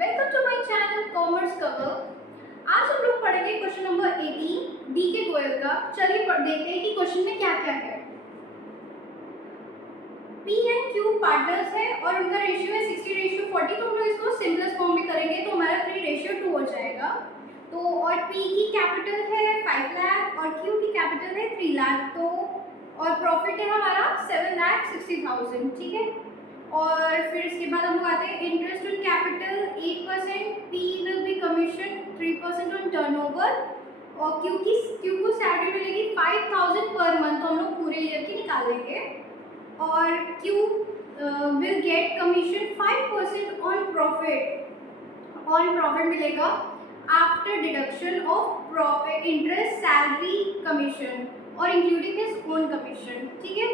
Welcome to my channel commerce cover. आज हम लोग पढ़ेंगे क्वेश्चन नंबर 18 डी के गोयल का। चलिए पढ़ देखते हैं कि क्वेश्चन में क्या क्या है। पी एंड क्यू पार्टनर्स है और उनका रेशियो है 60:40। तो हम लोग इसको सिंपलेस्ट फॉर्म में करेंगे तो हमारा 3:2 हो जाएगा। तो और पी की कैपिटल है 5 लाख और क्यू की कैपिटल है 3 लाख। तो और प्रॉफिट है हमारा 7,60,000। ठीक है। और फिर इसके बाद हम लोग आते हैं interest on capital 8%, P will be commission 3% on turnover और क्यू को सैलरी मिलेगी 5,000 पर मंथ। तो हम लोग पूरे ईयर की निकालेंगे। और Q will get commission 5% on profit मिलेगा after deduction of profit interest salary commission और इंक्लूडिंग हिज ओन कमीशन। ठीक है।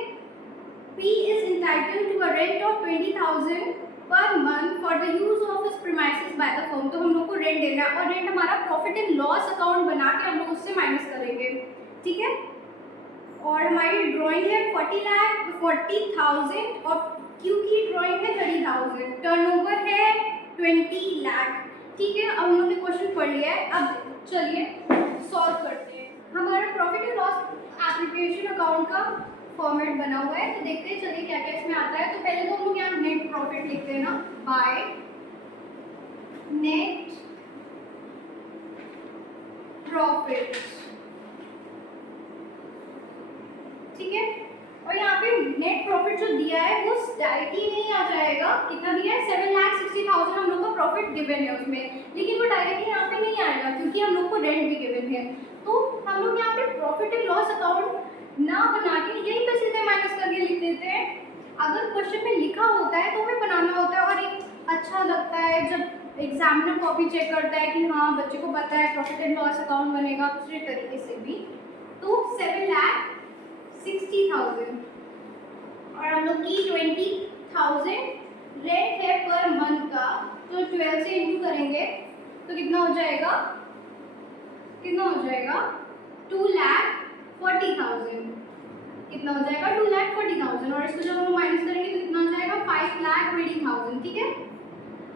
P is entitled to a rent of 20,000 per month for the use of his premises by the firm। तो हम लोग को rent देना है और रेंट हमारा प्रॉफिट एंड लॉस अकाउंट बना के हम लोग उससे माइनस करेंगे। ठीक है। और हमारी ड्राइंग है 40,000 और Q की ड्राइंग है 30,000। टर्नओवर है 20 लाख। ठीक है। अब हम लोग ने क्वेश्चन पढ़ लिया है। अब चलिए सॉल्व करते हैं। हमारा profit and loss application account का फॉर्मेट बना हुआ है। तो देखते हैं चलिए क्या क्या इसमें आता है। तो पहले तो हम लोग यहाँ नेट प्रॉफिट लिखते हैं ना, बाय नेट प्रॉफिट। ठीक है। और यहाँ पे नेट प्रॉफिट जो दिया है वो डायरेक्टली नहीं आ जाएगा। कितना दिया है 7,60,000 हम लोग का प्रॉफिट गिवन है उसमें, लेकिन वो डायरेक्टली यहाँ पे नहीं आएगा क्योंकि हम लोग को रेंट भी गिवन है। तो हम लोग यहाँ पे प्रॉफिट एंड लॉस अकाउंट ना बना के यहीं पे सीधे माइनस करके लिख देते हैं। अगर क्वेश्चन में लिखा होता है तो हमें बनाना होता है और एक अच्छा लगता है जब एग्जामिनर कॉपी चेक करता है कि हाँ बच्चे को पता है प्रॉफिट एंड लॉस अकाउंट बनेगा दूसरे तरीके से भी। तो 7,60,000 और हम लोग की 20,000 रेंट है पर मंथ का। तो 12 से इंटू करेंगे तो कितना हो जाएगा 2,40,000। कितना हो जाएगा 2,40,000 और इसको जब हम माइनस करेंगे तो कितना हो जाएगा 5,20,000। ठीक है।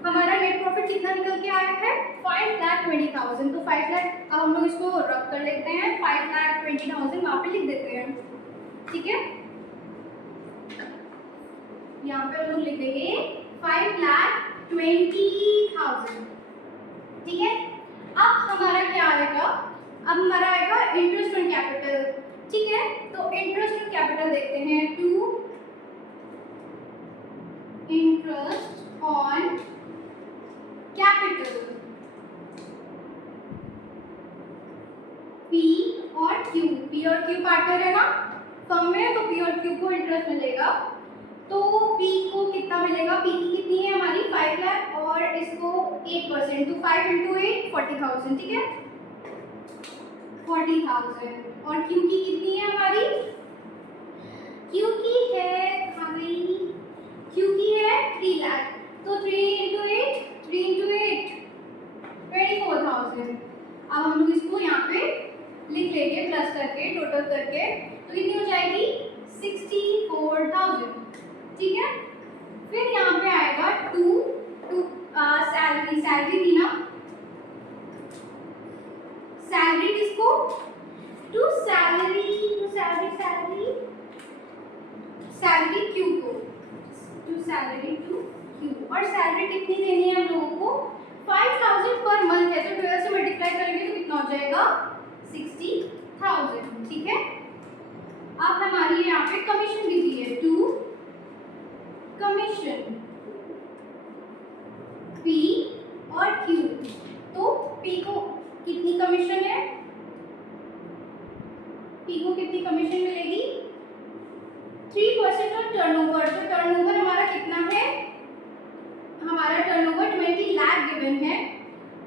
हमारा नेट प्रॉफिट कितना निकल के आया है 5,20,000। तो 5 लाख अब हम लोग इसको रब कर लेते हैं, 5,20,000 वहाँ पे लिख देते हैं। ठीक है। यहाँ पे हम लोग लिख देंगे 5,20,000। ठीक है। अब हमारा क्या आएगा, अब हमारा आएगा इंटरेस्ट ऑन कैपिटल। ठीक है। तो इंटरेस्ट ऑन कैपिटल देखते हैं, to interest on capital P और क्यू पार्टनर है ना फर्म में, तो पी और क्यू को इंटरेस्ट मिलेगा। तो पी को कितना मिलेगा, पी की कितनी है हमारी 5 लाख और इसको 8%। तो 5 × 8 40,000। ठीक है। 40,000 और क्यू की कितनी है हमारी, क्यू की है 3 लाख। तो 3 × 8 24,000। अब हम लोग इसको यहाँ पे लिख लेंगे प्लस करके टोटल करके, तो कितनी हो जाएगी 64,000। ठीक है। फिर यहाँ पे आएगा टू सैलरी थी ना, सैलरी किसको, टू सैलरी क्यू को, टू सैलरी टू क्यू। और सैलरी कितनी देनी है हम लोगों को 5,000 पर मंथ है। तो 12 से मल्टीप्लाई करेंगे तो कितना हो जाएगा 60,000। ठीक है। अब हमारी यहाँ पे कमीशन दी हुई है, टू कमीशन पी और क्यू। तो पी को कितनी कमीशन है, पी को कितनी कमीशन मिलेगी 3% ऑफ टर्नओवर। तो टर्नओवर हमारा कितना है, हमारा टर्नओवर 20 लाख गिवन है।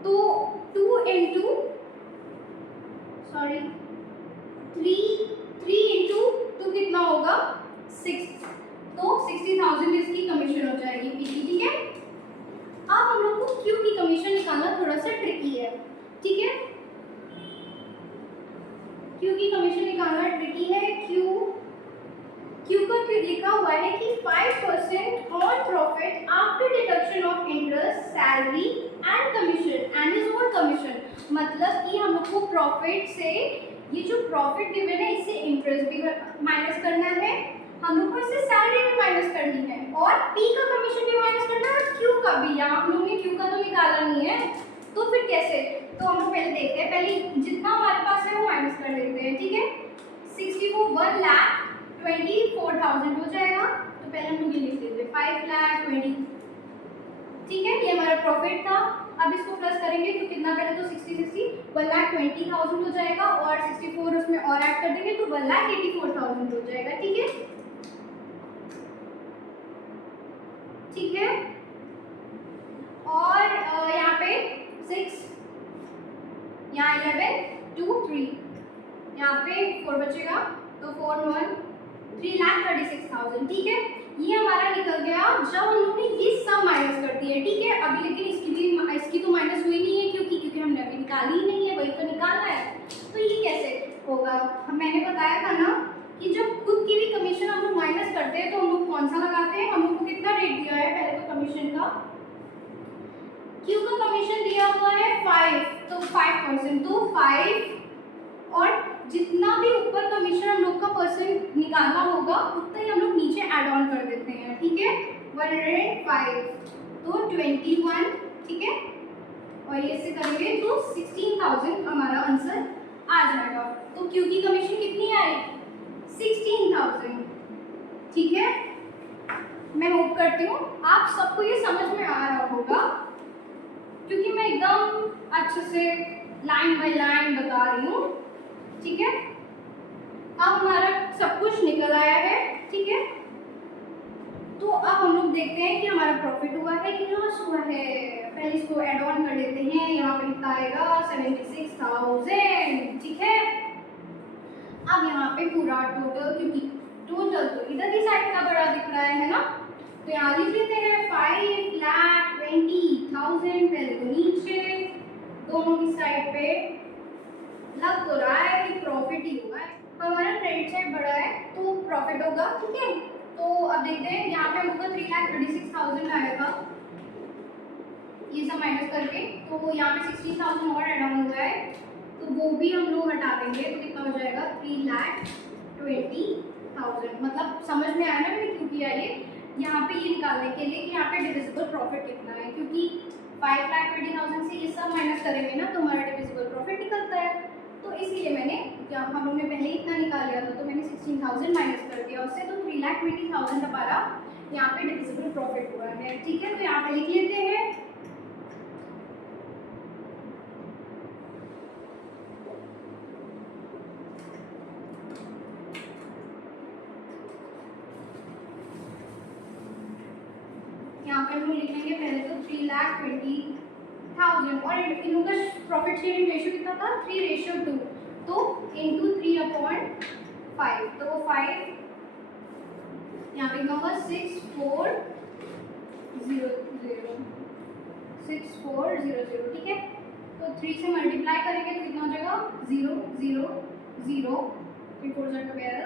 तो 3 × 2 कितना होगा 6। तो 60,000 इसकी कमीशन हो जाएगी। मतलब कि हम लोग को प्रॉफिट से ये जो प्रॉफिट गिवन है इससे इंटरेस्ट भी माइनस करना है, हम लोग को इससे सैलरी भी माइनस करनी है और पी का कमीशन भी माइनस करना है और क्यू का भी। यहाँ हम लोग ने क्यू का तो निकाला नहीं है, तो फिर कैसे? तो हम लोग पहले देखते हैं, पहले जितना हमारे पास है वो माइनस कर लेते हैं। ठीक है, 1,24,24,000 हो जाएगा। तो पहले हम लोग ये लिख लेते हैं 5,20,000। ठीक है, ये हमारा प्रॉफिट था। अब इसको प्लस करेंगे तो कितना करें? तो 60 1,20,000 हो जाएगा और 64 उसमें और ऐड कर देंगे तो 1,84,000 हो जाएगा। ठीक है, ठीक है। और यहाँ पे 6, यहाँ 11, 2, 3, यहाँ पे 4 बचेगा तो 4, 1, 3,36,000। ठीक है, ये हमारा निकल गया जब हम लोग ने ये सब माइनस कर दिया। ठीक है, अभी लेकिन इसकी तो माइनस हुई नहीं है क्योंकि हमने अभी निकाली ही नहीं है, वही तो निकालना है। तो ये कैसे होगा? मैंने बताया था ना कि जब खुद की भी कमीशन हम लोग माइनस करते हैं तो हम लोग कौन सा लगाते हैं? हम लोग को कितना रेट दिया है पहले तो कमीशन का? क्यू का कमीशन दिया हुआ है 5, तो 5%, तो 5 और जितना भी ऊपर कमीशन हम लोग का परसेंट निकालना होगा उतना ही हम लोग नीचे ऐड ऑन कर देते हैं। ठीक है, 105 तो 21। ठीक है, और ये से करेंगे तो 16,000 हमारा आंसर आ जाएगा। तो क्यू की कमीशन कितनी आई? 16,000। ठीक है, मैं होप करती हूँ आप सबको ये समझ में आ रहा होगा क्योंकि मैं एकदम अच्छे से लाइन बाय लाइन बता रही हूँ। ठीक है, अब हमारा सब कुछ निकल आया है। ठीक है, तो अब हम लोग देखते हैं कि हमारा प्रॉफिट हुआ है कि लॉस हुआ है। पहले इसको ऐड ऑन कर लेते हैं। यहाँ पे कितना आएगा? 76,000। ठीक है, अब यहाँ पे पूरा टोटल, क्योंकि टोटल तो इधर की साइड का बड़ा दिख रहा है ना, तो यहाँ लिख लेते हैं 5,20,000। पहले तो नीचे दोनों की साइड पे लग तो रहा है कि प्रॉफिट ही हुआ है। हमारा क्रेडिट साइड बड़ा है तो प्रॉफिट होगा। ठीक है, तो अब देखते हैं यहाँ पे हमको 3,36,000 आया था ये सब माइनस करके, तो यहाँ पे 16,000 और ऐड ऑन हुआ है तो वो भी हम लोग हटा देंगे तो कितना हो जाएगा? 3,20,000। मतलब समझ में आया ना मैंने क्यों किया ये? यहाँ पे ये निकालने के लिए कि यहाँ पे डिविजिबल प्रॉफिट कितना है, क्योंकि 5,20,000 से ये सब माइनस करेंगे ना तो हमारा डिविजिबल प्रॉफिट निकलता है। तो इसलिए मैंने क्या, हम लोग ने पहले इतना निकाल लिया था तो मैंने 16,000 माइनस कर दिया उससे, तो 3,20,000 हमारा यहाँ पे डिविजिबल प्रॉफिट हुआ है। ठीक है, तो यहाँ पे लिख लेते हैं यहाँ पे हम लोग लिख लेंगे पहले तो 3,20,000 और इन लोगों का प्रॉफिट शेयरिंग रेशियो कितना था? 3:2, तो इंटू 3/5, तो 5 यहाँ पे कितना होगा? 6,400। ठीक है, तो 3 से मल्टीप्लाई करेंगे तो कितना हो जाएगा? 0, 0, 0, 3 4 12,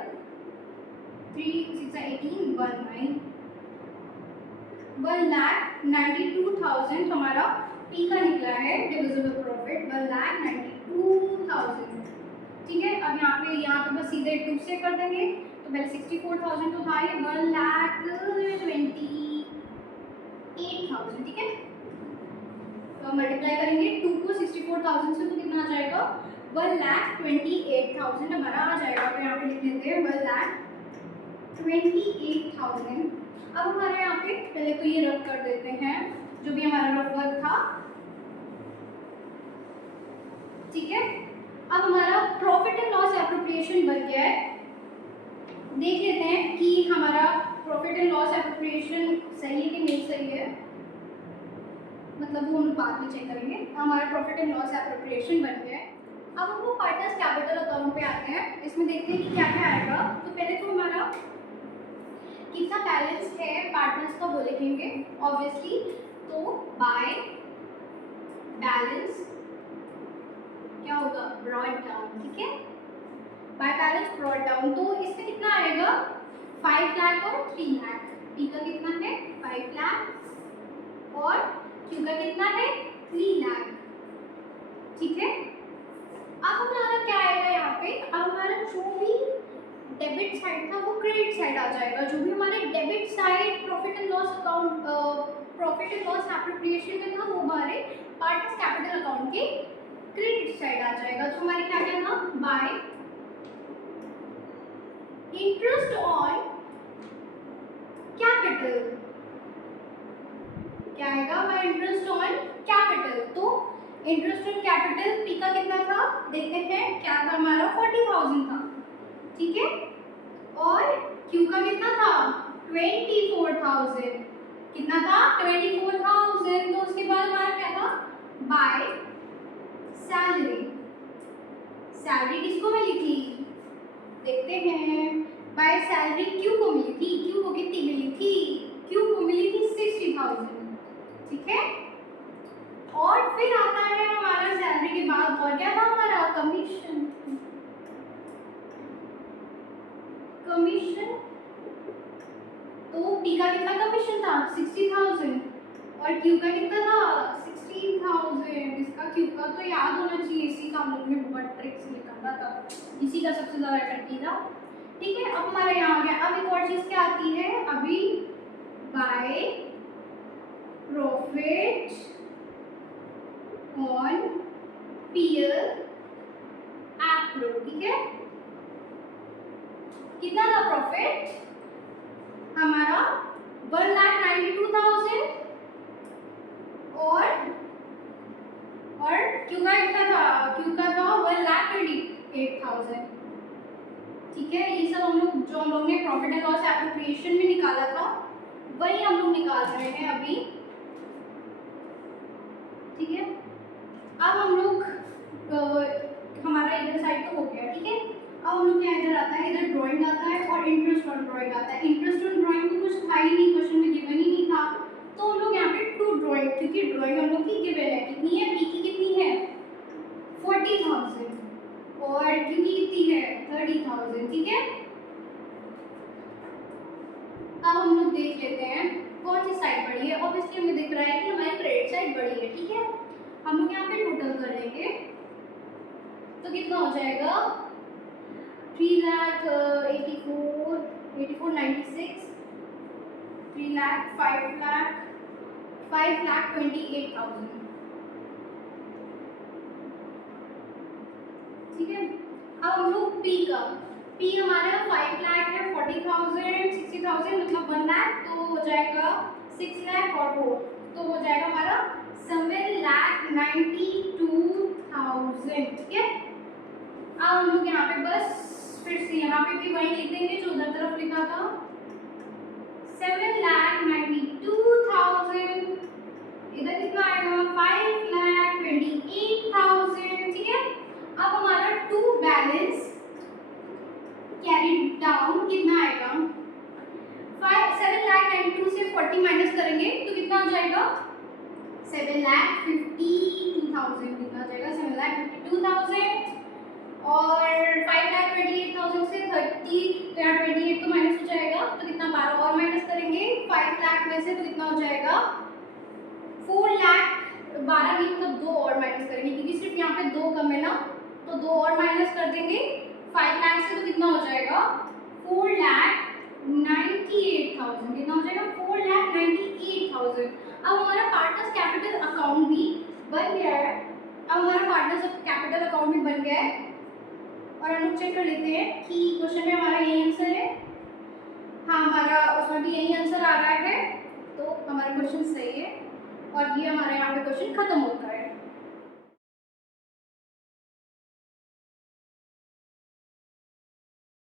3 6 18, 19, 1,92,000 हमारा पी का निकला है डिविजिबल प्रॉफिट, 1,92,000। ठीक है, अब यहाँ पे बस सीधे 2 से कर देंगे तो पहले 64,000 तो था ये, 1,28,000। ठीक है, तो मल्टीप्लाई करेंगे 2 को 64,000 से तो कितना आ जाएगा? 1,28,000 हमारा आ जाएगा। तो यहाँ पे लिख लेते हैं 1,28,000। अब हमारे यहाँ पे पहले तो ये रफ कर देते हैं जो भी हमारा रफ वर्क था। ठीक है, अब हमारा प्रॉफिट एंड लॉस एप्रोप्रिएशन बन गया है। देख लेते हैं कि हमारा प्रॉफिट एंड लॉस एप्रोप्रिएशन सही है कि नहीं सही है, मतलब वो हम बाद में चेक करेंगे। हमारा प्रॉफिट एंड लॉस एप्रोप्रिएशन बन गया है। अब हम लोग पार्टनर्स कैपिटल अकाउंट पे आते हैं। इसमें देखते हैं कि क्या क्या आएगा। तो पहले तो हमारा कितना बैलेंस है पार्टनर्स का वो लिखेंगे ऑब्वियसली, तो बाय बैलेंस क्या होगा? Brought down. ठीक है, बाय बैलेंस ब्रॉट डाउन, तो इसमें कितना आएगा? 5 लाख और 3 लाख। पी का कितना है? 5 लाख और क्यू का कितना है? 3 लाख। ठीक है। अब हमारा क्या आएगा यहाँ पे, अब हमारा जो भी डेबिट साइड था वो क्रेडिट साइड आ जाएगा। जो भी हमारे debit side profit and loss account, profit and loss appropriation में था, वो हमारे पार्टनर्स कैपिटल अकाउंट के क्रेडिट साइड आ जाएगा। तो हमारे क्या क्या था, बाय इंटरेस्ट ऑन कैपिटल, क्या आएगा, बाय इंटरेस्ट ऑन कैपिटल। तो इंटरेस्ट ऑन कैपिटल पी का कितना था, देखते हैं, क्या था हमारा 40,000 था, ठीक है। और क्यू का कितना था 24,000, कितना था 24,000। तो उसके बाद हमारा क्या था, बाय सैलरी, सैलरी किसको मिली थी, देखते हैं, बाय सैलरी क्यू को मिली थी, क्यू को कितनी मिली थी, क्यू को मिली थी 60,000, ठीक है। और फिर आता है हमारा सैलरी के बाद और क्या था हमारा, कमीशन, कमीशन। तो पी का कितना कमीशन था 60,000 और क्यू का कितना था 16,000। इसका क्यू का तो याद होना चाहिए, इसी का हम लोग ने बहुत ट्रिक से निकाला था, इसी का सबसे ज़्यादा ट्रिकी था, ठीक है। अब हमारा यहाँ आ गया। अब एक और चीज़ क्या आती है अभी, by profit on peer appro, ठीक है। कितना था प्रॉफिट हमारा 1,92,000 और क्यू का कितना था, क्यू का था 1,28,000, ठीक है। ये सब हम लोग जो हम लोग ने प्रॉफिट एंड लॉस एप्रोप्रिएशन में निकाला था वही हम लोग निकाल रहे हैं अभी, ठीक है। अब हम लोग हमारा इधर साइड तो हो गया, ठीक है। अब हम लोग क्या इधर आता है, इधर ड्राइंग आता है और इंटरेस्ट ऑन ड्राइंग आता है। इंटरेस्ट ऑन ड्राइंग तो कुछ था ही नहीं, क्वेश्चन में गिवन ही नहीं था, तो हम लोग यहाँ पे टू ड्राइंग, क्योंकि ड्राइंग हम लोग की गिवन है, कितनी है, पी की कितनी है 40,000 और क्यू की कितनी है 30,000, ठीक है। अब हम लोग देख लेते हैं कौन सी साइड बड़ी है। ऑब्वियसली हमें दिख रहा है कि हमारी क्रेडिट साइड बड़ी है, ठीक है। हम लोग यहाँ पे टोटल कर लेंगे तो कितना हो जाएगा 3,84,96, 5,28,000, ठीक है। अब हम लोग पी का, पी हमारा 5 लाख है, 40,000, 60,000 मतलब 1 लाख, तो हो जाएगा 6 लाख और 4 तो हो जाएगा हमारा 7,92,000, ठीक है। अब हम लोग यहाँ पे बस फिर से यहाँ पे भी वही लिख देंगे जो उधर तरफ लिखा था, 7,92,000, इधर कितना आएगा 5,28,000, ठीक है। अब हमारा टू बैलेंस कैरी डाउन कितना आएगा, 7,92,000 से 40 माइनस करेंगे तो कितना हो जाएगा 7,52,000, कितना हो जाएगा 7,52,000 और 5,28,000 से 30 तो यहाँ 28 तो माइनस हो जाएगा, तो कितना 12 और माइनस करेंगे 5 लाख में से, तो कितना हो जाएगा 4 लाख, 12 नहीं मतलब 2 और माइनस करेंगे क्योंकि सिर्फ यहाँ पे 2 कम है ना, तो 2 और माइनस कर देंगे 5 लाख से, तो कितना हो जाएगा 4,98,000, कितना हो जाएगा 4,98,000। अब हमारा पार्टनर्स कैपिटल अकाउंट भी बन गया है, अब हमारा पार्टनर्स कैपिटल अकाउंट भी बन गया है और हम लोग चेक कर लेते हैं कि क्वेश्चन में हमारा यही आंसर है, हाँ हमारा उसमें भी यही आंसर आ रहा है, तो हमारा क्वेश्चन सही है और ये हमारा यहाँ पे क्वेश्चन खत्म हो